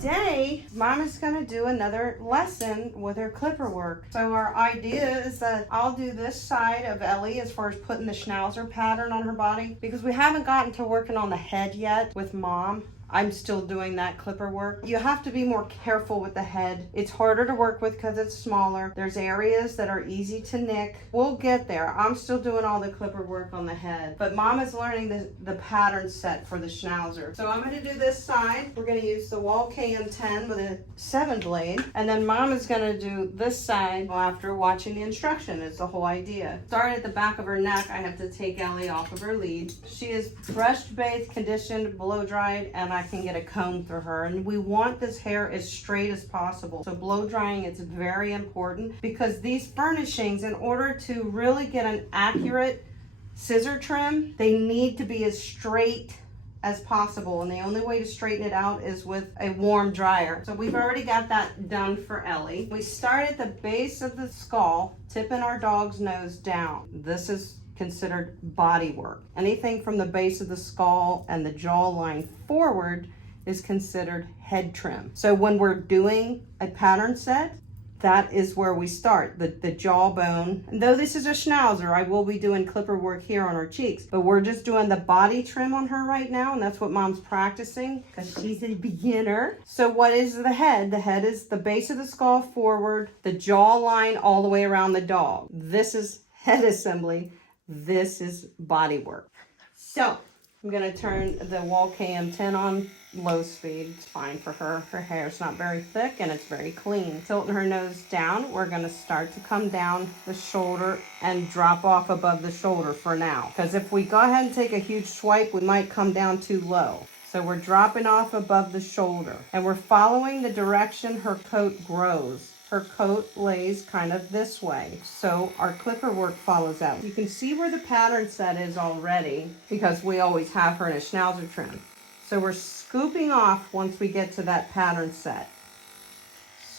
today, Mom is going to do another lesson with her clipper work. So our idea is that I'll do this side of Ellie as far as putting the Schnauzer pattern on her body, because we haven't gotten to working on the head yet with Mom. I'm still doing that clipper work. You have to be more careful with the head. It's harder to work with because it's smaller. There's areas that are easy to nick. We'll get there. I'm still doing all the clipper work on the head. But Mom is learning the pattern set for the Schnauzer. So I'm going to do this side. We're going to use the Wall KM10 with a 7 blade. And then Mom is going to do this side after watching the instruction. Is the whole idea. Start at the back of her neck. I have to take Ellie off of her lead. She is brushed, bathed, conditioned, blow dried, and I can get a comb through her, and we want this hair as straight as possible. So blow drying is very important, because these furnishings, in order to really get an accurate scissor trim, they need to be as straight as possible, and the only way to straighten it out is with a warm dryer. So we've already got that done for Ellie. We start at the base of the skull, tipping our dog's nose down. This is considered body work. Anything from the base of the skull and the jawline forward is considered head trim. So when we're doing a pattern set, that is where we start, the jawbone. And though this is a Schnauzer, I will be doing clipper work here on her cheeks, but we're just doing the body trim on her right now, and that's what Mom's practicing because she's a beginner. So what is the head? The head is the base of the skull forward, the jawline all the way around the dog. This is head assembly. This is body work. So I'm gonna turn the Wall KM10 on low speed. It's fine for her. Her hair's not very thick and it's very clean. Tilting her nose down, we're gonna start to come down the shoulder and drop off above the shoulder for now. Because if we go ahead and take a huge swipe, we might come down too low. So we're dropping off above the shoulder, and we're following the direction her coat grows. Her coat lays kind of this way, so our clipper work follows out. You can see where the pattern set is already, because we always have her in a Schnauzer trim. So we're scooping off once we get to that pattern set.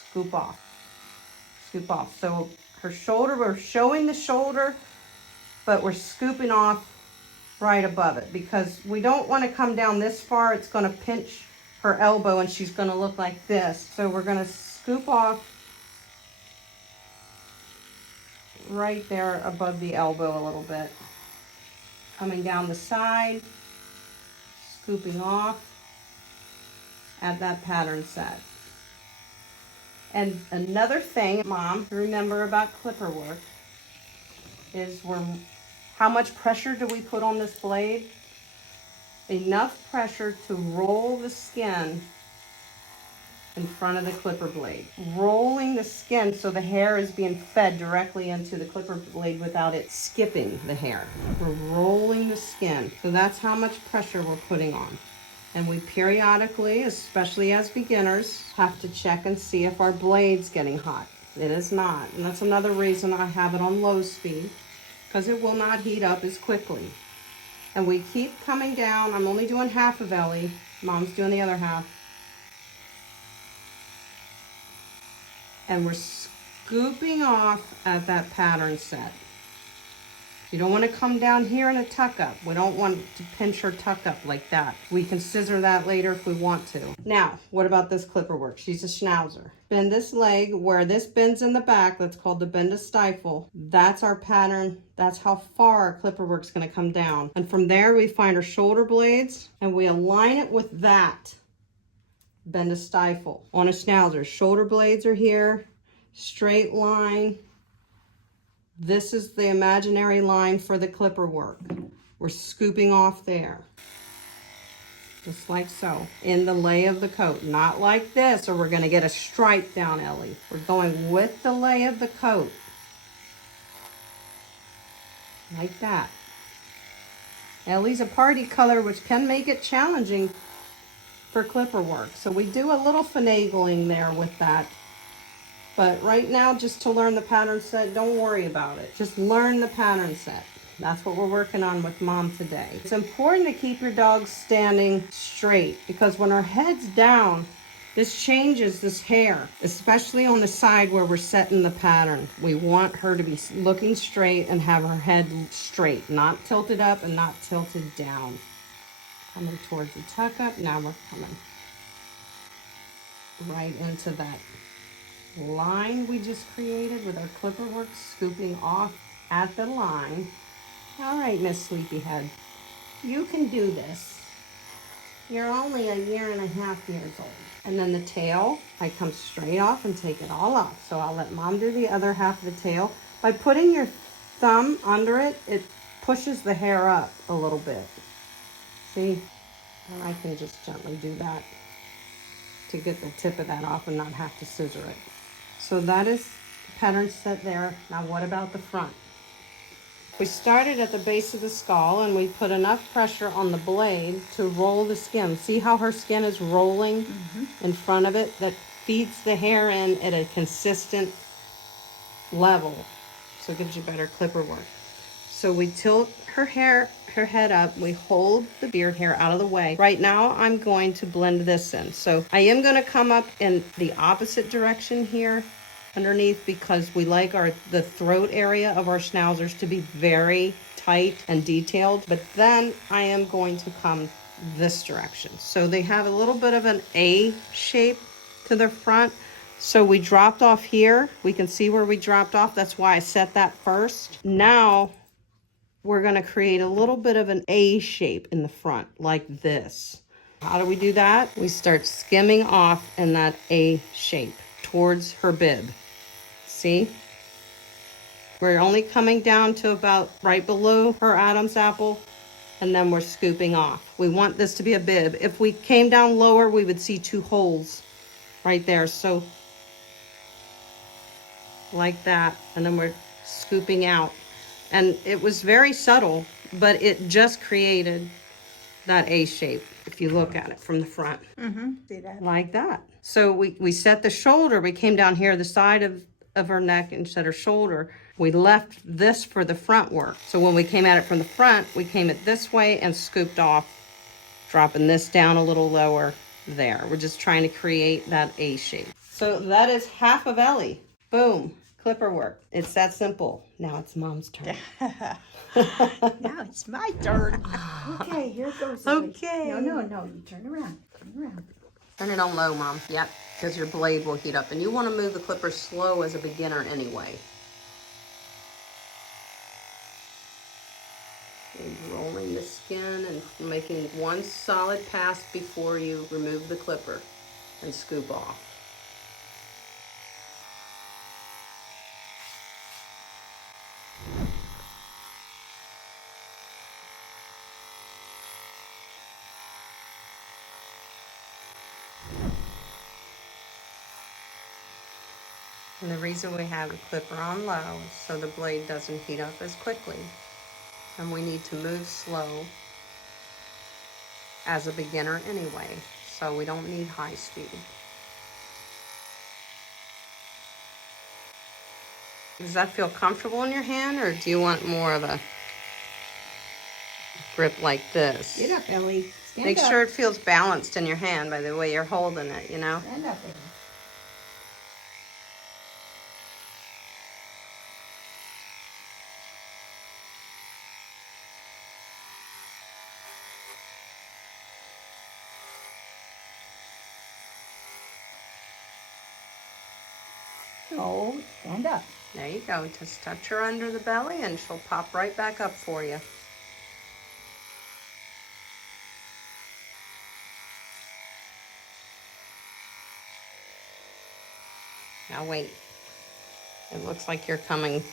Scoop off. Scoop off. So her shoulder, we're showing the shoulder, but we're scooping off right above it, because we don't want to come down this far. It's going to pinch her elbow and she's going to look like this. So we're going to scoop off right there above the elbow a little bit. Coming down the side, scooping off at that pattern set. And another thing, Mom, to remember about clipper work is how much pressure do we put on this blade? Enough pressure to roll the skin in front of the clipper blade. Rolling the skin so the hair is being fed directly into the clipper blade without it skipping the hair. We're rolling the skin. So that's how much pressure we're putting on. And we periodically, especially as beginners, have to check and see if our blade's getting hot. It is not. And that's another reason I have it on low speed, because it will not heat up as quickly. And we keep coming down. I'm only doing half of Ellie. Mom's doing the other half. And we're scooping off at that pattern set. You don't want to come down here in a tuck up. We don't want to pinch her tuck up like that. We can scissor that later if we want to. Now, what about this clipper work? She's a Schnauzer. Bend this leg where this bends in the back. That's called the bend to stifle. That's our pattern. That's how far our clipper work's going to come down. And from there, we find our shoulder blades and we align it with that. Bend to stifle. On a Schnauzer, shoulder blades are here, straight line. This is the imaginary line for the clipper work. We're scooping off there, just like so, in the lay of the coat. Not like this, or we're gonna get a stripe down Ellie. We're going with the lay of the coat, like that. Ellie's a party color, which can make it challenging for clipper work. So we do a little finagling there with that. But right now, just to learn the pattern set, don't worry about it. Just learn the pattern set. That's what we're working on with Mom today. It's important to keep your dog standing straight, because when her head's down, this changes this hair, especially on the side where we're setting the pattern. We want her to be looking straight and have her head straight, not tilted up and not tilted down. Coming towards the tuck up, now we're coming. right into that line we just created with our clipper work, scooping off at the line. All right, Miss Sleepyhead, you can do this. You're only 1.5 years old. And then the tail, I come straight off and take it all off. So I'll let Mom do the other half of the tail. By putting your thumb under it, it pushes the hair up a little bit. See? And I can just gently do that to get the tip of that off and not have to scissor it. So that is the pattern set there. Now what about the front? We started at the base of the skull and we put enough pressure on the blade to roll the skin. See how her skin is rolling in front of it? That feeds the hair in at a consistent level. So it gives you better clipper work. So we tilt her head up. We hold the beard hair out of the way. Right now I'm going to blend this in. So I am going to come up in the opposite direction here underneath because we like the throat area of our schnauzers to be very tight and detailed. But then I am going to come this direction. So they have a little bit of an A shape to the front. So we dropped off here. We can see where we dropped off. That's why I set that first. Now we're going to create a little bit of an A shape in the front like this. How do we do that? We start skimming off in that A shape towards her bib. See? We're only coming down to about right below her Adam's apple, and then we're scooping off. We want this to be a bib. If we came down lower, we would see 2 holes right there. So like that, and then we're scooping out. And it was very subtle, but it just created that A shape if you look at it from the front. See that? Like that. So we set the shoulder. We came down here, the side of her neck, and set her shoulder. We left this for the front work. So when we came at it from the front, we came it this way and scooped off, dropping this down a little lower there. We're just trying to create that A shape. So that is half of Ellie. Boom. Clipper work. It's that simple. Now it's Mom's turn. Now it's my turn. Okay, here goes. Okay. No, you turn around. Turn around. Turn it on low, Mom. Yep, because your blade will heat up. And you want to move the clipper slow as a beginner anyway. And rolling the skin and making one solid pass before you remove the clipper and scoop off. And the reason we have the clipper on low is so the blade doesn't heat up as quickly. And we need to move slow as a beginner anyway, so we don't need high speed. Does that feel comfortable in your hand, or do you want more of a grip like this? Get up, Ellie. Stand Make up. sure it feels balanced in your hand by the way you're holding it, you know? Stand up, Ellie. Oh, stand up. There you go. Just touch her under the belly and she'll pop right back up for you. Now wait. It looks like you're coming.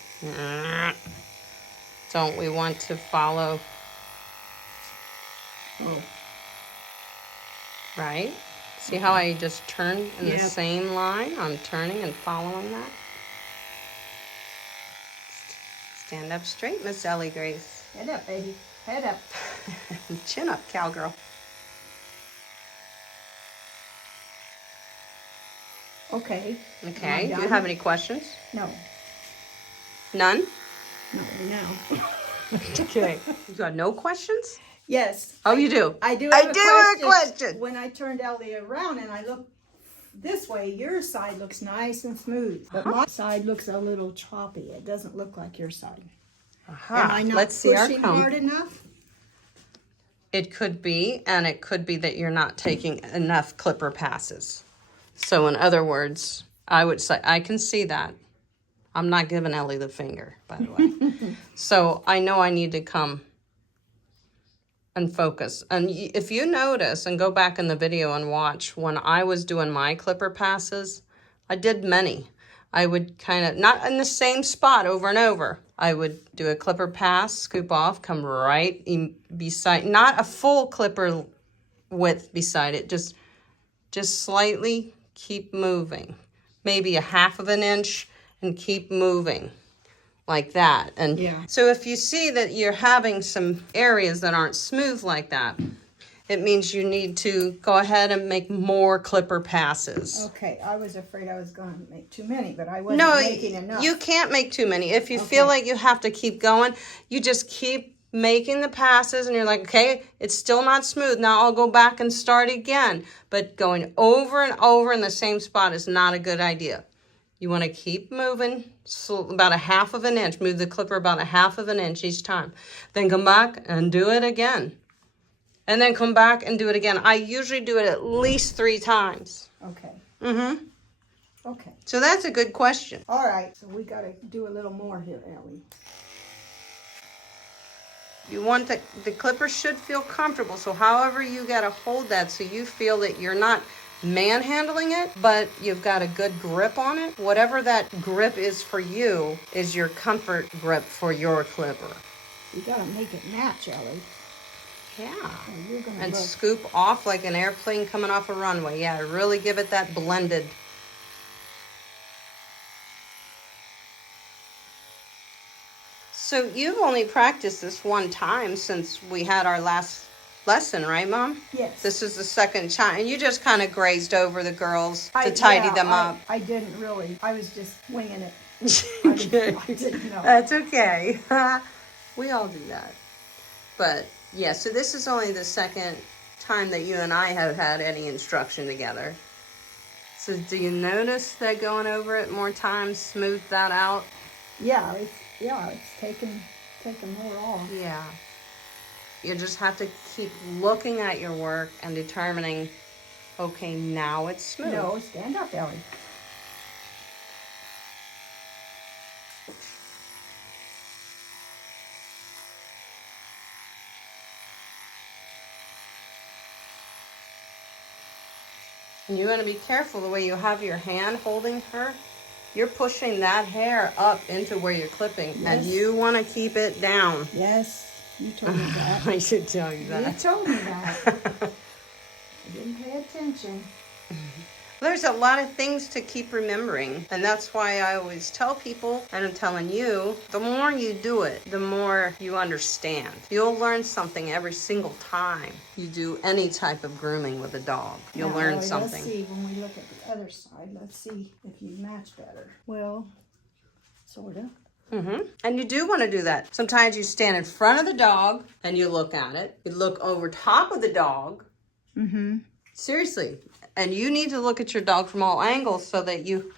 Don't we want to follow? Oh. Right? See how I just turned in the Yep. same line? I'm turning and following that. Stand up straight, Miss Ellie Grace. Head up, baby. Head up. Chin up, cowgirl. Okay. Okay. Am I Do you have any questions? No. None? Not right now. Okay. You got no questions? Yes. Oh, you do? I do I have do have a question. When I turned Ellie around and I look this way, your side looks nice and smooth. But my side looks a little choppy. It doesn't look like your side. Am I not Let's see our pushing comb. hard enough? It could be, and it could be that you're not taking enough clipper passes. So in other words, I would say, I can see that. I'm not giving Ellie the finger, by the way. So I know I need to come and focus. And if you notice and go back in the video and watch, when I was doing my clipper passes, I did many. I would kind of, not in the same spot over and over. I would do a clipper pass, scoop off, come right beside, not a full clipper width beside it, just slightly keep moving. Maybe a half of an inch and keep moving like that. And yeah. So if you see that you're having some areas that aren't smooth like that, it means you need to go ahead and make more clipper passes. Okay, I was afraid I was going to make too many, but I wasn't making enough. You can't make too many. If you feel like you have to keep going, you just keep making the passes and you're like, okay, it's still not smooth. Now I'll go back and start again. But going over and over in the same spot is not a good idea. You want to keep moving about a half of an inch. Move the clipper about a half of an inch each time. Then come back and do it again. And then come back and do it again. I usually do it at least 3 times. Okay. Mm-hmm. Okay. So that's a good question. All right. So we got to do a little more here, Ellie. You want the clipper should feel comfortable. So however you got to hold that so you feel that you're not manhandling it, but you've got a good grip on it. Whatever that grip is for you is your comfort grip for your clipper. You got to make it match, Ellie. Yeah. Oh, and scoop off like an airplane coming off a runway. Yeah, really give it that blended. So you've only practiced this one time since we had our last lesson, right, Mom? Yes. This is the second time. And you just kind of grazed over the girls to tidy them up. I didn't really. I was just winging it. I didn't know. That's okay. We all do that. But, yeah, so this is only the second time that you and I have had any instruction together. So do you notice that going over it more times smoothed that out? Yeah, it's taken more off. Yeah. You just have to keep looking at your work and determining, okay, now it's smooth. No, stand up, Ellie. And you want to be careful the way you have your hand holding her. You're pushing that hair up into where you're clipping, yes. And you want to keep it down. Yes, you told me that. I should tell you that. You told me that. I didn't pay attention. There's a lot of things to keep remembering, and that's why I always tell people, and I'm telling you, the more you do it, the more you understand. You'll learn something every single time you do any type of grooming with a dog. You'll learn something. Let's see, when we look at the other side, let's see if you match better. Well, sort of. Mm-hmm. And you do want to do that. Sometimes you stand in front of the dog and you look at it. You look over top of the dog. Mm-hmm. Seriously. And you need to look at your dog from all angles so that you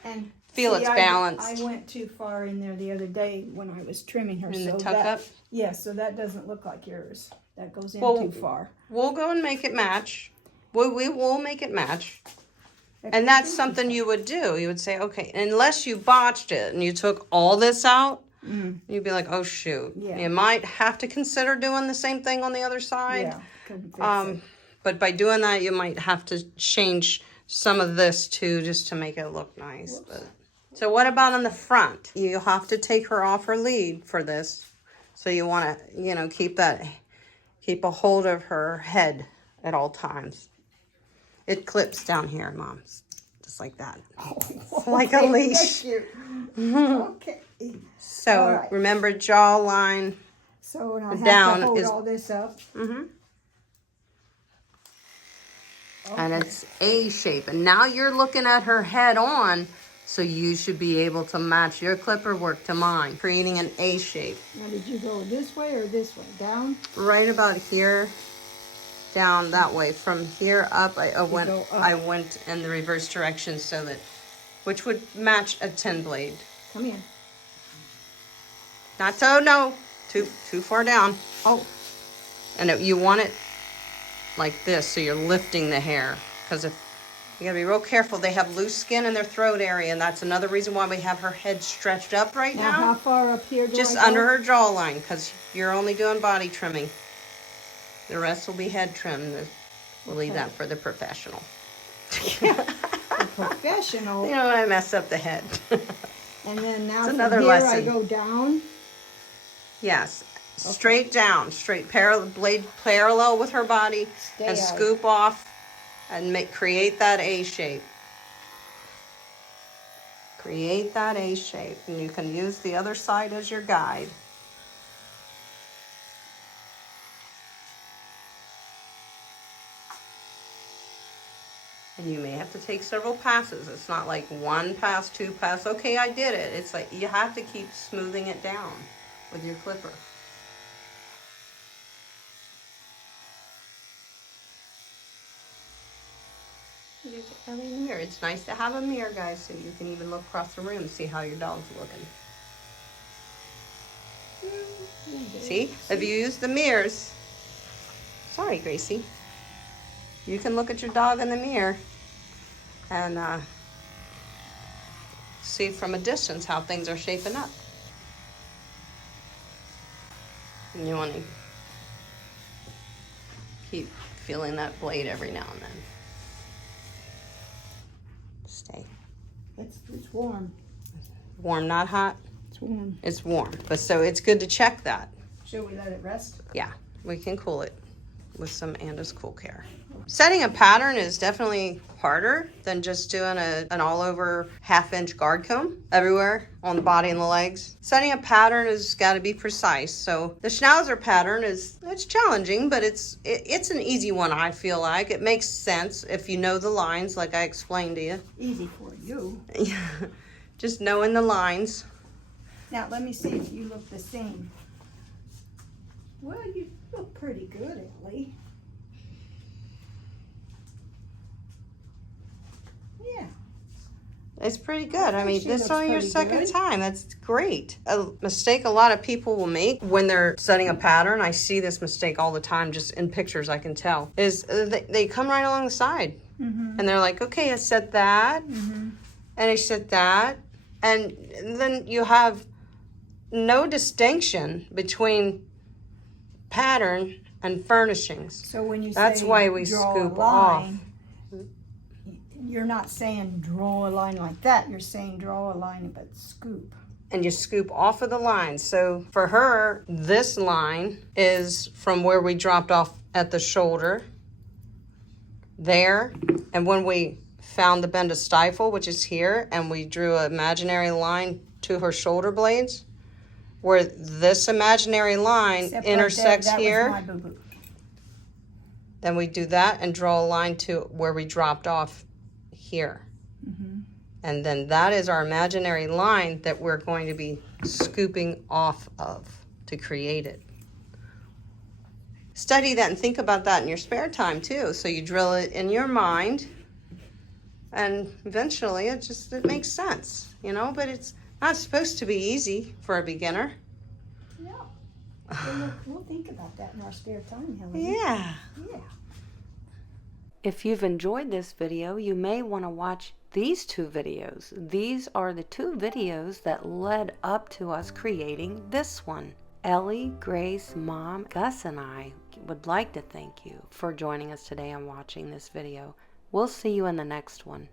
feel it's balanced. I went too far in there the other day when I was trimming her. In the tuck up? Yeah, so that doesn't look like yours. That goes in too far. We'll go and make it match. We will make it match. And that's something you would do. You would say, okay, unless you botched it and you took all this out, you'd be like, oh, shoot. Yeah. You might have to consider doing the same thing on the other side. Yeah, couldn't fix it. But by doing that, you might have to change some of this too, just to make it look nice. But, so what about on the front? You have to take her off her lead for this. So you want to, keep a hold of her head at all times. It clips down here, Mom, just like that. Oh, like a leash. Thank you. Okay. So remember, jawline so I have down to hold is all this up. Mm-hmm. Okay. And it's A shape. And now you're looking at her head on, so you should be able to match your clipper work to mine, creating an A shape. Now, did you go this way or this way? Down? Right about here, down that way. From here up, I went in the reverse direction so that, which would match a 10 blade. Come in. Not so, no. Too far down. Oh. And you want it like this, so you're lifting the hair. Because if You gotta be real careful. They have loose skin in their throat area, and that's another reason why we have her head stretched up right Now, now. how far up here do I Just go? under her jawline, because you're only doing body trimming. The rest will be head trim. We'll leave that for the professional. The professional. You know, when I mess up the head. And then now It's from another here lesson. I go down. Yes, straight down, straight blade parallel with her body, Stay and out. scoop off and create that A shape. Create that A shape, and you can use the other side as your guide. And you may have to take several passes. It's not like one pass, two pass, okay, I did it. It's like you have to keep smoothing it down with your clipper. There's Ellie in the mirror. It's nice to have a mirror, guys, so you can even look across the room and see how your dog's looking. See? If you use the mirrors, sorry, Gracie, you can look at your dog in the mirror and see from a distance how things are shaping up. And you want to keep feeling that blade every now and then. Stay. It's warm. Warm, not hot? It's warm. It's warm. But so it's good to check that. Should we let it rest? Yeah, we can cool it with some Anda's Cool Care. Setting a pattern is definitely harder than just doing an all over 1/2 inch guard comb everywhere on the body and the legs. Setting a pattern has got to be precise. So the Schnauzer pattern it's challenging, but it's an easy one, I feel like. It makes sense if you know the lines like I explained to you. Easy for you. Just knowing the lines. Now let me see if you look the same. Well, you look pretty good, Ellie. Yeah. It's pretty good. I mean, She this is looks only your pretty second good. time. That's great. A mistake a lot of people will make when they're setting a pattern, I see this mistake all the time, just in pictures I can tell, is they come right along the side. Mm-hmm. And they're like, okay, I set that, Mm-hmm. and I set that. And then you have no distinction between pattern and furnishings. So when you That's say why we draw scoop a line, you're not saying draw a line like that. You're saying draw a line but scoop. And you scoop off of the line. So for her, this line is from where we dropped off at the shoulder there. And when we found the bend of stifle, which is here, and we drew an imaginary line to her shoulder blades, where this imaginary line Except intersects right there, here, that was my boo-boo. then we do that and draw a line to where we dropped off here. Mm-hmm. And then that is our imaginary line that we're going to be scooping off of to create it. Study that and think about that in your spare time too. So you drill it in your mind, and eventually it makes sense, you know, but it's not supposed to be easy for a beginner. No. We'll think about that in our spare time, Helen. Yeah. Yeah. If you've enjoyed this video, you may want to watch these 2 videos. These are the 2 videos that led up to us creating this one. Ellie, Grace, Mom, Gus, and I would like to thank you for joining us today and watching this video. We'll see you in the next one.